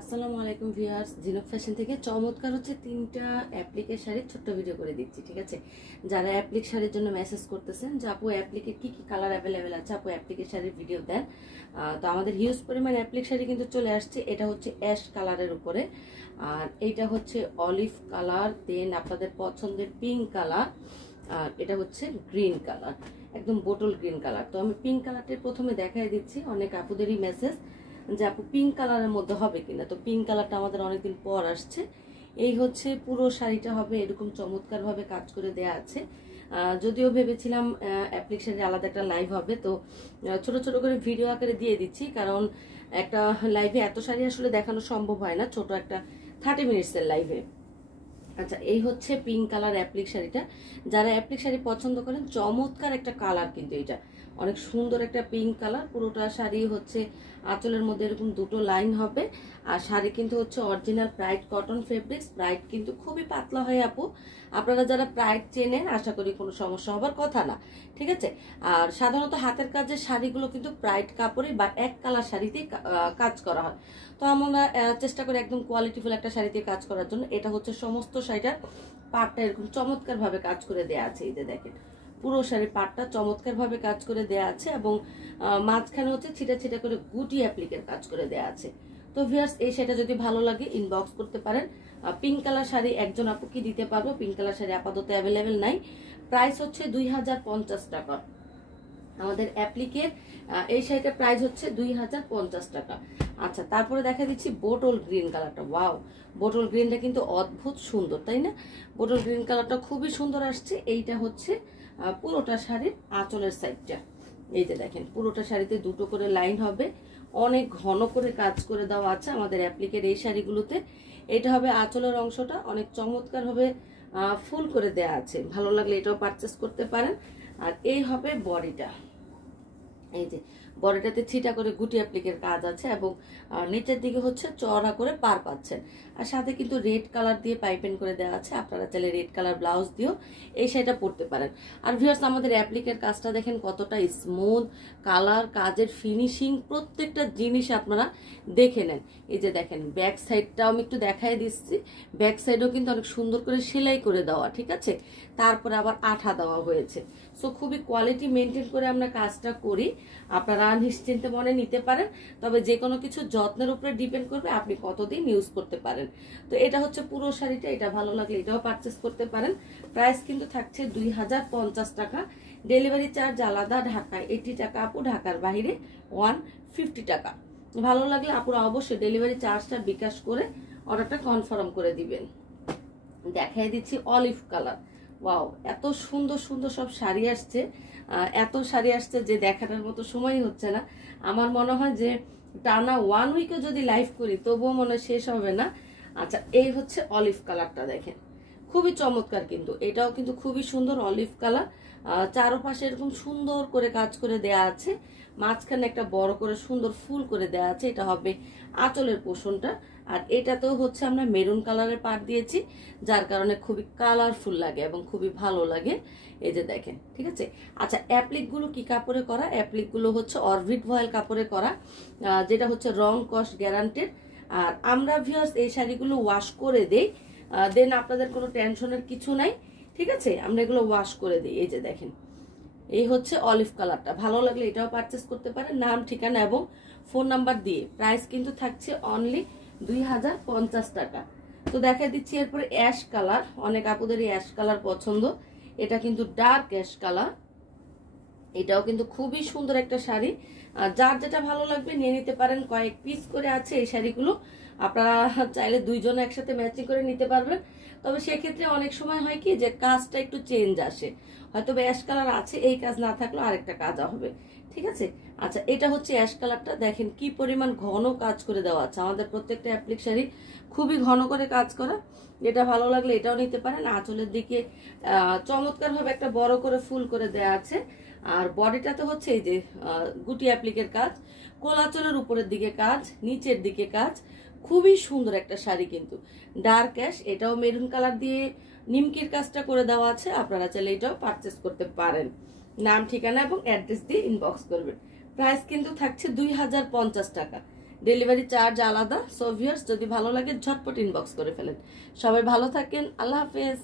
আসসালামু আলাইকুম ভিউয়ার্স, ঝিনুক ফ্যাশন থেকে চমৎকার হচ্ছে তিনটা অ্যাপ্লিকের শাড়ির ছোট্ট ভিডিও করে দিচ্ছি। ঠিক আছে, যারা অ্যাপ্লিক শাড়ির জন্য মেসেজ করতেছেন যে আপু অ্যাপ্লিকে কি কি কালার অ্যাভেলেবেল আছে, আপু অ্যাপ্লিকের শাড়ির ভিডিও দেন। তো আমাদের হিউজ পরিমাণ অ্যাপ্লিক শাড়ি কিন্তু চলে আসছে। এটা হচ্ছে অ্যাশ কালারের উপরে, আর এইটা হচ্ছে অলিভ কালার, দেন আপনাদের পছন্দের পিঙ্ক কালার, আর এটা হচ্ছে গ্রিন কালার, একদম বোটল গ্রিন কালার। তো আমি পিঙ্ক কালারটা প্রথমে দেখাই দিচ্ছি। অনেক আপুদেরই মেসেজ যে আপু পিঙ্ক কালারের মধ্যে হবে কিনা। তো পিঙ্ক কালারটা আমাদের অনেকদিন পর আসছে। এই হচ্ছে পুরো শাড়িটা হবে এরকম চমৎকার ভাবে কাজ করে দেয়া আছে। যদিও ভেবেছিলাম অ্যাপ্লিক শাড়ি আলাদা একটা লাইভ হবে, তো ছোট ছোট করে ভিডিও আকারে দিয়ে দিচ্ছি, কারণ একটা লাইভে এত শাড়ি আসলে দেখানো সম্ভব হয় না, ছোট একটা 30 মিনিটসের লাইভে। আচ্ছা, এই হচ্ছে পিঙ্ক কালার অ্যাপ্লিক শাড়িটা। যারা অ্যাপ্লিক শাড়ি পছন্দ করেন, চমৎকার একটা কালার, কিন্তু এটা অনেক সুন্দর একটা পিঙ্ক কালার। পুরোটা শাড়ি হচ্ছে আঁচলের মধ্যে এরকম দুটো লাইন হবে, আর শাড়ি কিন্তু হচ্ছে original pride cotton fabrics. Pride কিন্তু খুবই পাতলা হয় আপু, আপনারা যারা প্রাইড চেনেন আশা করি কোনো সমস্যা হবার কথা না। ঠিক আছে, আর সাধারণত হাতের কাজের শাড়িগুলো কিন্তু প্রাইড কাপড়ে বা এক কালার শাড়িতেই কাজ করা হয়। তো আমরা চেষ্টা করি একদম কোয়ালিটিফুল একটা শাড়িতে কাজ করার জন্য। এটা হচ্ছে সমস্ত শাড়িটার পাটটা এরকম চমৎকার ভাবে কাজ করে দেয়া আছে। এই যে দেখেন, পুরো শাড়ির পাটটা চমৎকার ভাবে কাজ করে দেয়া আছে, এবং মাঝখানে হচ্ছে ছিটা ছিটা করে গুটি অ্যাপ্লিকের কাজ করে দেয়া আছে। তো ভিউয়ার্স, এই শাড়িটা যদি ভালো লাগে ইনবক্স করতে পারেন। পিঙ্ক কালার শাড়ি একজন আপুকে দিতে পারবো, পিঙ্ক কালার শাড়ি আপাতত অ্যাভেলেবেল নাই। প্রাইস হচ্ছে 2050 টাকা। আমাদের অ্যাপ্লিকের এই শাড়িটার প্রাইস হচ্ছে 2050 টাকা। আচ্ছা, তারপরে দেখা দিচ্ছি বোটল গ্রিন কালারটা। ওয়াও, বোটল গ্রিনটা কিন্তু অদ্ভুত সুন্দর, তাই না? বোটল গ্রিন কালারটা খুবই সুন্দর আসছে। এইটা হচ্ছে পুরোটা শাড়ির আঁচলের সাইডটা। এই যে দেখেন, পুরোটা শাড়িতে দুটো করে লাইন হবে, অনেক ঘন করে কাজ করে দেওয়া আছে আমাদের অ্যাপ্লিকের এই শাড়িগুলোতে। এটা হবে আঁচলের অংশটা, অনেক চমৎকার ভাবে ফুল করে দেয়া আছে। ভালো লাগলে এটাও পারচেস করতে পারেন। আর এই হবে বডিটা। এই যে বডিটাতে ছিটা করে গুটি অ্যাপ্লিকের কাজ আছে, এবং নিচের দিকে হচ্ছে চওড়া করে পার পাচ্ছেন। আর সাথে কিন্তু রেড কালার দিয়ে পাইপেন করে দেওয়া আছে। আপনারা চাইলে রেড কালার ব্লাউজ দিয়েও এই শাড়িটা পরতে পারেন। আর ভিউয়ার্স, আমাদের অ্যাপ্লিকের কাজটা দেখেন কতটা স্মুথ, কালার, কাজের ফিনিশিং, প্রত্যেকটা জিনিস আপনারা দেখে নেন। এই যে দেখেন, ব্যাক সাইডটাও আমি একটু দেখাই দিচ্ছি। ব্যাক সাইডও কিন্তু অনেক সুন্দর করে সেলাই করে দেওয়া, ঠিক আছে। তারপরে আবার আঠা দেওয়া হয়েছে। সো খুবই কোয়ালিটি মেনটেন করে আমরা কাজটা করি। আপনারা নিশ্চিন্তে মনে নিতে পারেন। তবে যে কোনো কিছু যত্নের উপরে ডিপেন্ড করবে আপনি কতদিন ইউজ করতে পারেন। তো এটা হচ্ছে পুরো শাড়িটা। এটা ভালো লাগলে এটাও পারচেস করতে পারেন। প্রাইস কিন্তু থাকছে 2050 টাকা। ডেলিভারি চার্জ আলাদা, ঢাকায় 80 টাকা আপু, ঢাকার বাইরে 150 টাকা। ভালো লাগলে আপুরা অবশ্যই ডেলিভারি চার্জটা বিকাশ করে অর্ডারটা কনফার্ম করে দিবেন। দেখাই দিচ্ছি অলিভ কালার। ওয়াও, এত সুন্দর সুন্দর সব শাড়ি আসছে, এত শাড়ি আসছে যে দেখানোর মতো সময় হচ্ছে না। আমার মনে হয় যে টানা 1 উইকে যদি লাইভ করি তবুও মনে হয় শেষ হবে না। আচ্ছা, এই হচ্ছে অলিভ কালারটা, দেখেন খুবই চমৎকার, কিন্তু এটাও কিন্তু খুবই সুন্দর অলিভ কালার। চারপাশে এরকম সুন্দর করে কাজ করে দেয়া আছে, মাঝখানে একটা বড় করে সুন্দর ফুল করে দেয়া আছে। এটা হবে আঁচলের পোষণটা। আর এটাতেও হচ্ছে আমরা মেরুন কালারের পাট দিয়েছি, যার কারণে খুবই কালারফুল লাগে এবং খুবই ভালো লাগে। এই যে দেখেন, ঠিক আছে। আচ্ছা, অ্যাপ্লিক গুলো কি কাপড়ে করা? অ্যাপ্লিক গুলো হচ্ছে অরবিট ভয়েল কাপড়ে করা, যেটা হচ্ছে রং কস গ্যারান্টেড। আর আমরা ভিউয়ার্স এই শাড়িগুলো ওয়াশ করে দেই, দেন আপনাদের কোনো টেনশনের কিছু নাই। ঠিক আছে, আমরা এগুলো ওয়াশ করে দিই। এই যে দেখেন, এই হচ্ছে অলিভ কালারটা। ভালো লাগলে এটাও পারচেস করতে পারেন নাম, ঠিকানা এবং ফোন নাম্বার দিয়ে। প্রাইস কিন্তু থাকছে অনলি 2050 টাকা। তো দেখা দিচ্ছি এরপরে অ্যাশ কালার। অনেক আপুদেরই অ্যাশ কালার পছন্দ। এটা কিন্তু ডার্ক অ্যাশ কালার। এটাও কিন্তু খুবই সুন্দর একটা শাড়ি। যার যেটা ভালো লাগবে নিয়ে নিতে পারেন। কয়েক পিস করে আছে এই শাড়িগুলো, আপনারা চাইলে দুইজন একসাথে ম্যাচিং করে নিতে পারবেন। তবে সেক্ষেত্রে অনেক সময় হয় কি যে কাজটা একটু চেঞ্জ আসে, হয়তো অ্যাশ কালার আছে, এই কাজ না থাকলেও আরেকটা কাজ হবে। ঠিক আছে। আচ্ছা, এটা হচ্ছে অ্যাশ কালারটা। দেখেন কি পরিমাণ ঘন কাজ করে দেওয়া আছে। আমাদের প্রত্যেকটা অ্যাপ্লিক শাড়ি খুবই ঘন করে কাজ করা। এটা ভালো লাগলে এটাও নিতে পারেন। আঁচলের দিকে চমৎকার ভাবে একটা বড় করে ফুল করে দেওয়া আছে। আর বডিটাতে হচ্ছে এই যে গুটি অ্যাপ্লিকের কাজ, কোলাচলের উপরের দিকে কাজ, নিচের দিকে কাজ। খুবই সুন্দর একটা শাড়ি, কিন্তু ডার্ক অ্যাশ। এটাও মেরুন কালার দিয়ে নিমকির কাজটা করে দেওয়া আছে। আপনারা চাইলে এটাও পারচেস করতে পারেন। নাম, ঠিকানা এবং অ্যাড্রেস দিয়ে ইনবক্স করবেন। প্রাইস কিন্তু থাকছে 2050 টাকা। ডেলিভারি চার্জ আলাদা। সো ভিউয়ার্স, যদি ভালো লাগে ঝটপট ইনবক্স করে ফেলেন। সবাই ভালো থাকেন, আল্লাহ হাফেজ।